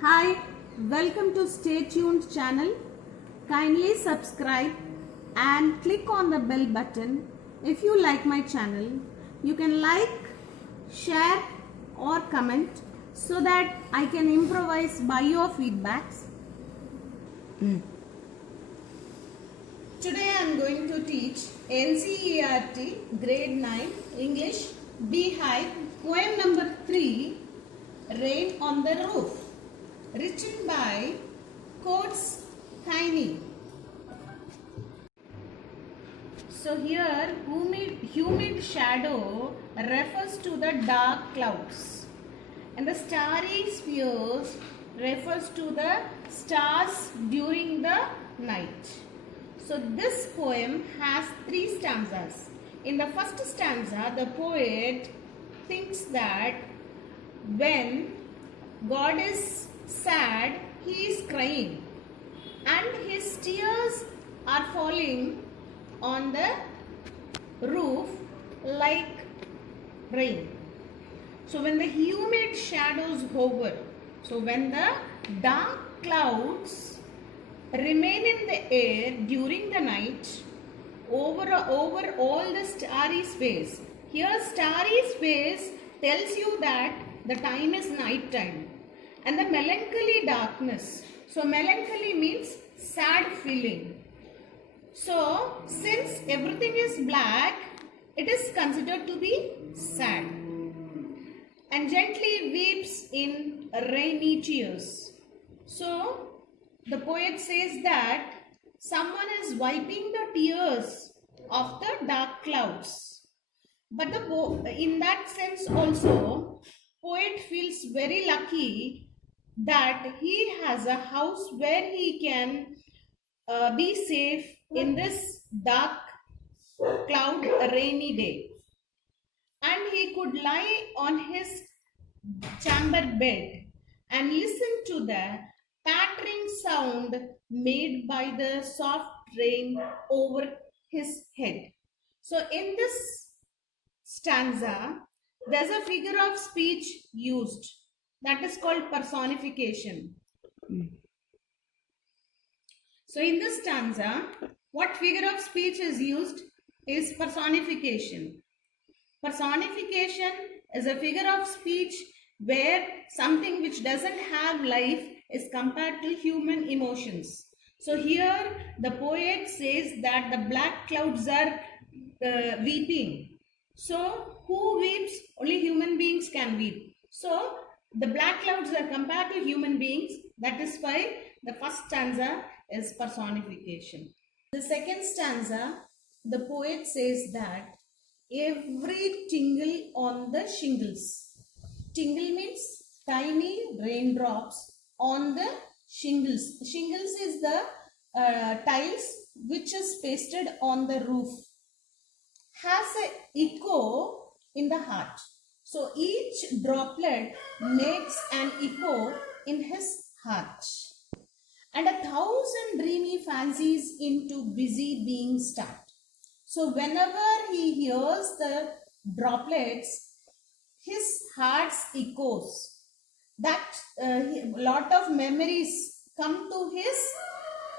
Hi, welcome to Stay Tuned channel. Kindly subscribe and click on the bell button if you like my channel. You can like, share or comment so that I can improvise by your feedbacks. Today I am going to teach NCERT Grade 9 English Beehive poem number 3, Rain on the Roof, written by Coates Tiny. So here humid shadow refers to the dark clouds and the starry spheres refers to the stars during the night. So this poem has 3 stanzas. In the first stanza, the poet thinks that when God is sad, he is crying and his tears are falling on the roof like rain. So when the humid shadows hover, so when the dark clouds remain in the air during the night over all the starry space. Here starry space tells you that the time is night time. And the melancholy darkness. So melancholy means sad feeling. So since everything is black, it is considered to be sad. And gently weeps in rainy tears. So the poet says that someone is wiping the tears of the dark clouds. But in that sense also, poet feels very lucky that he has a house where he can be safe in this dark cloud rainy day. And he could lie on his chamber bed and listen to the pattering sound made by the soft rain over his head. So in this stanza, there's a figure of speech used that is called personification. So in this stanza, what figure of speech is used is personification. Personification is a figure of speech where something which doesn't have life is compared to human emotions. So here the poet says that the black clouds are weeping. So who weeps? Only human beings can weep. So the black clouds are compared to human beings. That is why the first stanza is personification. The second stanza, the poet says that every tingle on the shingles. Tingle means tiny raindrops on the shingles. Shingles is the tiles which is pasted on the roof. Has an echo in the heart. So each droplet makes an echo in his heart. And 1,000 dreamy fancies into busy being start. So whenever he hears the droplets, his heart echoes. That lot of memories come to his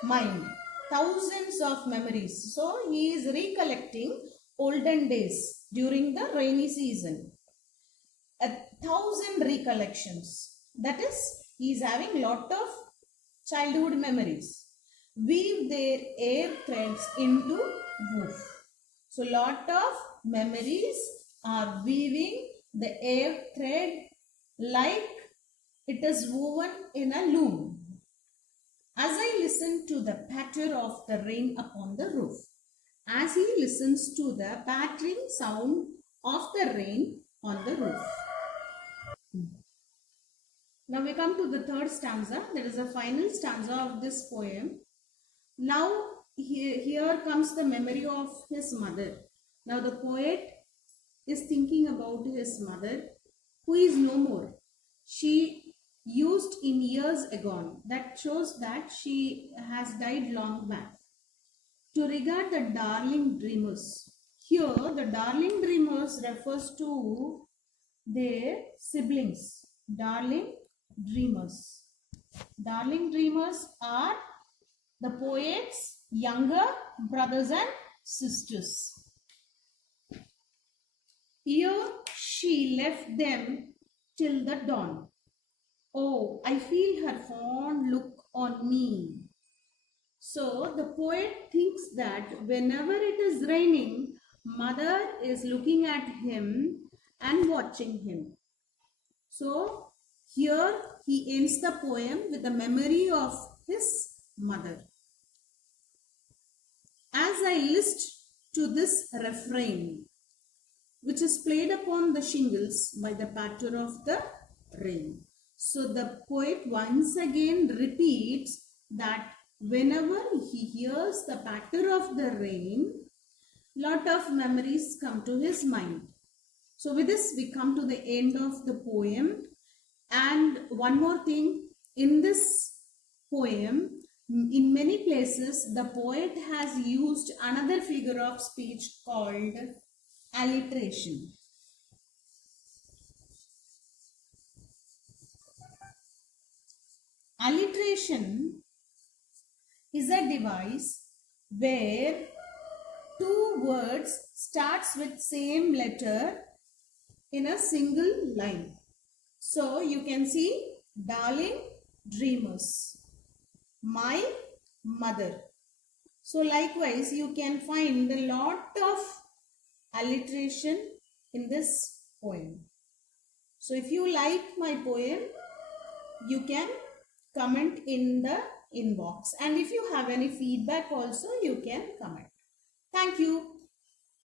mind. Thousands of memories. So he is recollecting olden days during the rainy season. 1,000 recollections. That is, he is having lot of childhood memories. Weave their air threads into woof. So lot of memories are weaving the air thread like it is woven in a loom. As I listen to the patter of the rain upon the roof. As he listens to the pattering sound of the rain on the roof. Now we come to the third stanza. That is the final stanza of this poem. Now here comes the memory of his mother. Now the poet is thinking about his mother who is no more. She used in years agone. That shows that she has died long back. To regard the darling dreamers. Here the darling dreamers refers to their siblings. Darling dreamers. Darling dreamers are the poet's younger brothers and sisters. Here she left them till the dawn. Oh, I feel her fond look on me. So the poet thinks that whenever it is raining, mother is looking at him and watching him. So here he ends the poem with the memory of his mother. As I list to this refrain, which is played upon the shingles by the patter of the rain. So the poet once again repeats that whenever he hears the patter of the rain, lot of memories come to his mind. So with this we come to the end of the poem. And one more thing, in this poem, in many places the poet has used another figure of speech called alliteration. Alliteration is a device where two words starts with same letter in a single line. So you can see darling dreamers, my mother. So likewise you can find a lot of alliteration in this poem. So if you like my poem, you can comment in the inbox, and if you have any feedback also, you can comment. Thank you.